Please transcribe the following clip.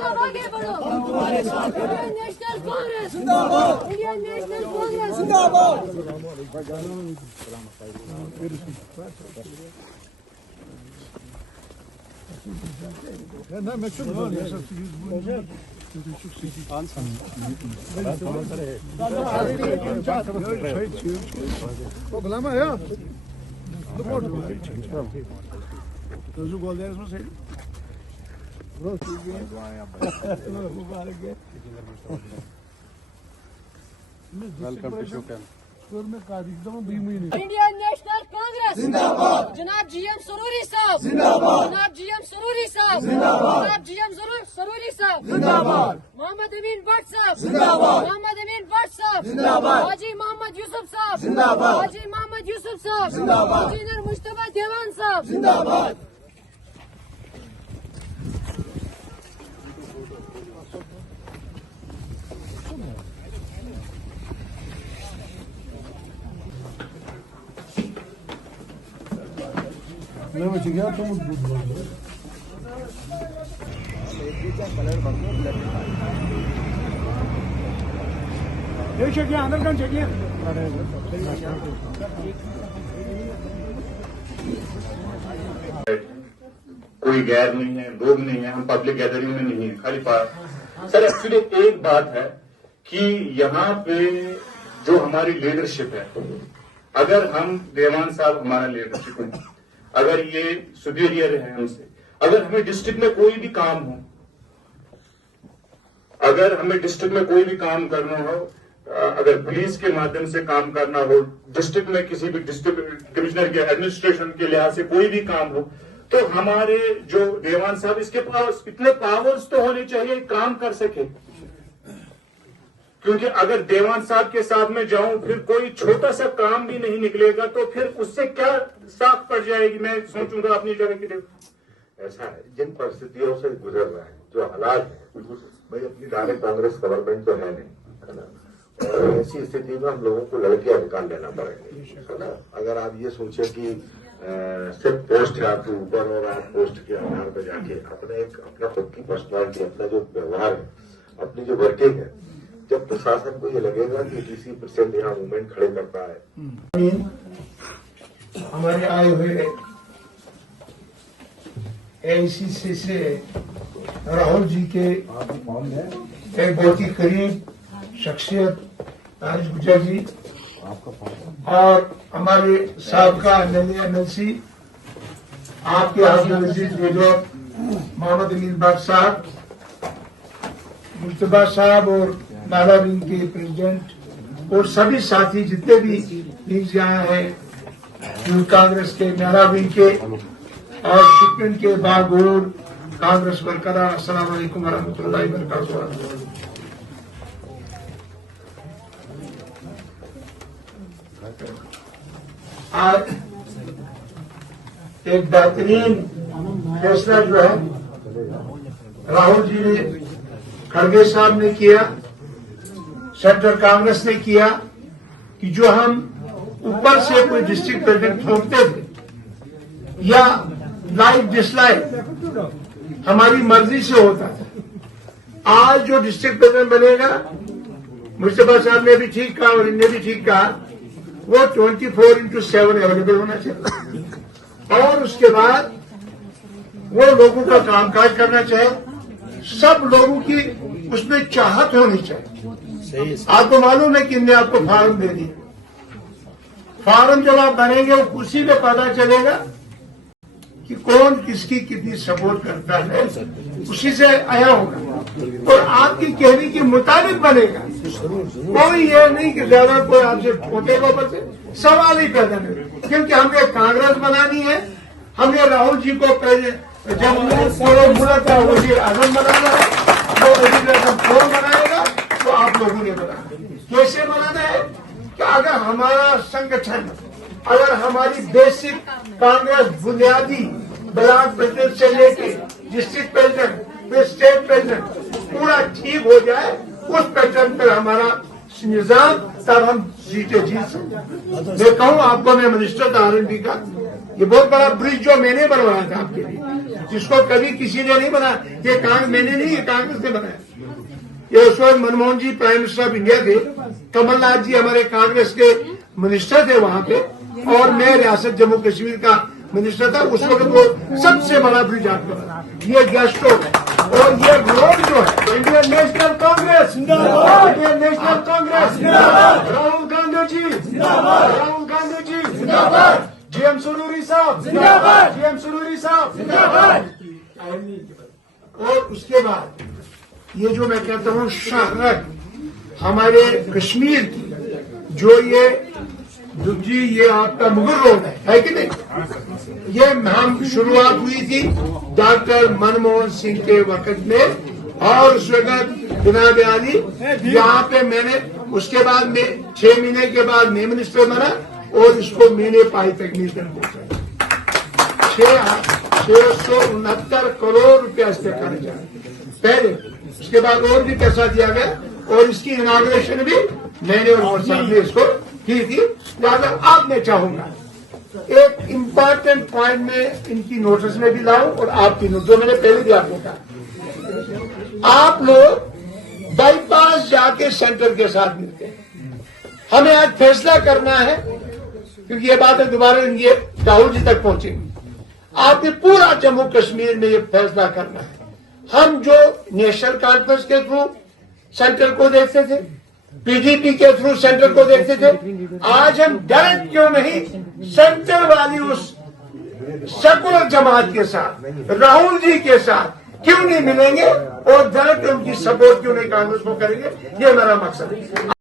साहब आगे बढ़ो। इंडियन नेशनल कांग्रेस जिंदाबाद। इंडियन नेशनल कांग्रेस जिंदाबाद। Problema ja. Dat wordt het. Dat is ook wel ergens van zeggen. Welcome to Shukran. Indian national Congress जिंदाबाद। जनाब जीएम सरूरी साहब जिंदाबाद। जनाब जीएम सरूरी साहब जिंदाबाद। जनाब जीएम सरूरी साहब जिंदाबाद। मोहम्मद अमीन भट्ट साहब जिंदाबाद। मोहम्मद अमीन भट्ट साहब जिंदाबाद। हाजी मोहम्मद यूसुफ साहब जिंदाबाद। हाजी मोहम्मद यूसुफ साहब जिंदाबाद। इंजीनियर मुश्तबा देवान साहब जिंदाबाद। चेकिए अंदर कौन चेकिए कोई गैर नहीं है, लोग नहीं है, हम पब्लिक गैदरिंग में नहीं है, खाली सर एक्चुअली एक बात है कि यहाँ पे जो हमारी लीडरशिप है, अगर हम देवान साहब हमारा लीडरशिप है, अगर ये सुपीरियर है हमसे, अगर हमें डिस्ट्रिक्ट में कोई भी काम हो, अगर हमें डिस्ट्रिक्ट में कोई भी काम करना हो, अगर पुलिस के माध्यम से काम करना हो, डिस्ट्रिक्ट में किसी भी डिस्ट्रिक्ट कमिश्नर के एडमिनिस्ट्रेशन के लिहाज से कोई भी काम हो, तो हमारे जो देवान साहब इसके पास इतने पावर्स तो होने चाहिए काम कर सके। क्योंकि अगर देवान साहब के साथ में जाऊं फिर कोई छोटा सा काम भी नहीं निकलेगा तो फिर उससे क्या साख पड़ जाएगी, मैं सोचूंगा अपनी जगह की। देखो ऐसा है, जिन परिस्थितियों से गुजर रहा है, जो हालात है, भाई अपनी डायरेक्ट कांग्रेस गवर्नमेंट तो है नहीं, है ना, और ऐसी स्थिति में हम लोगों को लड़के निकाल लेना पड़ेगा, है ना। अगर आप ये सोचे कि सिर्फ पोस्ट है आपके ऊपर और आप पोस्ट के आधार पर जाके अपना खुद की पर्सनैलिटी, अपना जो व्यवहार है, अपनी जो वर्किंग है, जब प्रशासन को ये लगेगा कि किसी परसेंट यहाँ मूवमेंट खड़े करता है। हमारे आए हुए एआईसीसी से राहुल जी के एक बहुत ही करीब शख्सियत राज गुजर जी और हमारे साबका एमएलसी आपके आगे वजीर लीडर मोहम्मद अमीन भट्ट साहब, मुश्तबा साहब और नाला विंग के प्रेसिडेंट और सभी साथी जितने भी लीग यहाँ हैं, यूथ कांग्रेस के, नाला विंग के और शुक्रिन के बागोर कांग्रेस वर्करा, अस्सलाम वालेकुम वरहमतुल्लाहि वबरकातुहू। आज एक बेहतरीन फैसला जो है राहुल जी ने, खड़गे साहब ने किया, सेंट्रल कांग्रेस ने किया कि जो हम ऊपर से कोई डिस्ट्रिक्ट प्रेसिडेंट थोपते थे या लाइक डिसलाइक हमारी मर्जी से होता था, आज जो डिस्ट्रिक्ट प्रेसिडेंट बनेगा, मुश्तबा साहब ने भी ठीक कहा और इनने भी ठीक कहा, वो 24/7 अवेलेबल होना चाहिए और उसके बाद वो लोगों का कामकाज करना चाहिए, सब लोगों की उसमें चाहत होनी चाहिए। आपको मालूम है कि इनने आपको फार्म दे दिया, फार्म जब आप भरेंगे उसी में पता चलेगा कि कौन किसकी कितनी सपोर्ट करता है, उसी से आया होगा और आपकी कहने के मुताबिक बनेगा। कोई ये नहीं कि ज्यादा कोई आपसे ठोकेगा, बस सवाल ही पैदा नहीं, क्योंकि हमने कांग्रेस बनानी है, हमने राहुल जी को पहले जब मुल्क का वजीर आजम बनाना है, वो वजीर आजम कौन बनाएगा, तो आप लोगों ने बनाना। कैसे बनाना है कि अगर हमारा संगठन, अगर हमारी बेसिक कांग्रेस बुनियादी ब्लॉक प्रेसिडेंट से लेके डिस्ट्रिक्ट प्रेसिडेंट फिर स्टेट प्रेसिडेंट पूरा ठीक हो जाए, उस पैटर्न पर हमारा निजाम, तब हम सीटें जीत सकते। मैं कहूँ आपको, मैं मिनिस्टर था आरएनबी का, ये बहुत बड़ा ब्रिज जो मैंने बनवाया था आपके लिए, जिसको कभी किसी ने नहीं बनाया। ये मैंने नहीं, ये कांग्रेस ने बनाया। ये उस वक्त मनमोहन जी प्राइम मिनिस्टर ऑफ इंडिया थे, कमलनाथ जी हमारे कांग्रेस के मिनिस्टर थे वहां पे, और मैं रियासत जम्मू कश्मीर का मिनिस्टर था। उस वक्त वो सबसे बड़ा ब्रिज आपको बना। ये गेस्ट हाउस है और ये रोड जो है इंडियन नेशनल कांग्रेस जिंदाबाद, इंडियन नेशनल कांग्रेस जिंदाबाद, राहुल गांधी जी जिंदाबाद, राहुल गांधी जी जिंदाबाद, जीएम सुरूरी साहब जिंदाबाद, जीएम सुरूरी साहब जिंदाबाद। और उसके बाद ये जो मैं कहता हूँ शहरत हमारे कश्मीर की, जो ये जी ये आपका मुगल रोड है कि नहीं, ये हम शुरुआत हुई थी डॉक्टर मनमोहन सिंह के वक्त में, और उस वक्त जनाब आली यहाँ पे मैंने, उसके बाद में 6 महीने के बाद मैं मिनिस्टर बना और इसको मैंने पाई तक मिनिस्टर पहुंचा। 669 करोड़ रुपया इसके खर्च आए पहले, उसके बाद और भी पैसा दिया गया और इसकी इनाग्रेशन भी मैंने और साहब ने इसको की थी। लिहाजा अब मैं चाहूंगा एक इम्पोर्टेंट पॉइंट में इनकी नोटिस में भी लाऊं और आपकी नोटिस, जो मैंने पहले भी आपको कहा, आप लोग बाईपास जाके सेंटर के साथ मिलते हैं। हमें आज फैसला करना है, क्योंकि ये बातें दोबारा ये राहुल जी तक पहुंचेंगी। आपने पूरा जम्मू कश्मीर में ये फैसला करना है। हम जो नेशनल कॉन्फ्रेंस के थ्रू सेंटर को देखते थे, पीडीपी के थ्रू सेंटर को देखते थे, आज हम डायरेक्ट क्यों नहीं सेंटर वाली उस सेकुलर जमात के साथ, राहुल जी के साथ क्यों नहीं मिलेंगे और डायरेक्ट उनकी सपोर्ट क्यों नहीं कांग्रेस को करेंगे? ये मेरा मकसद है।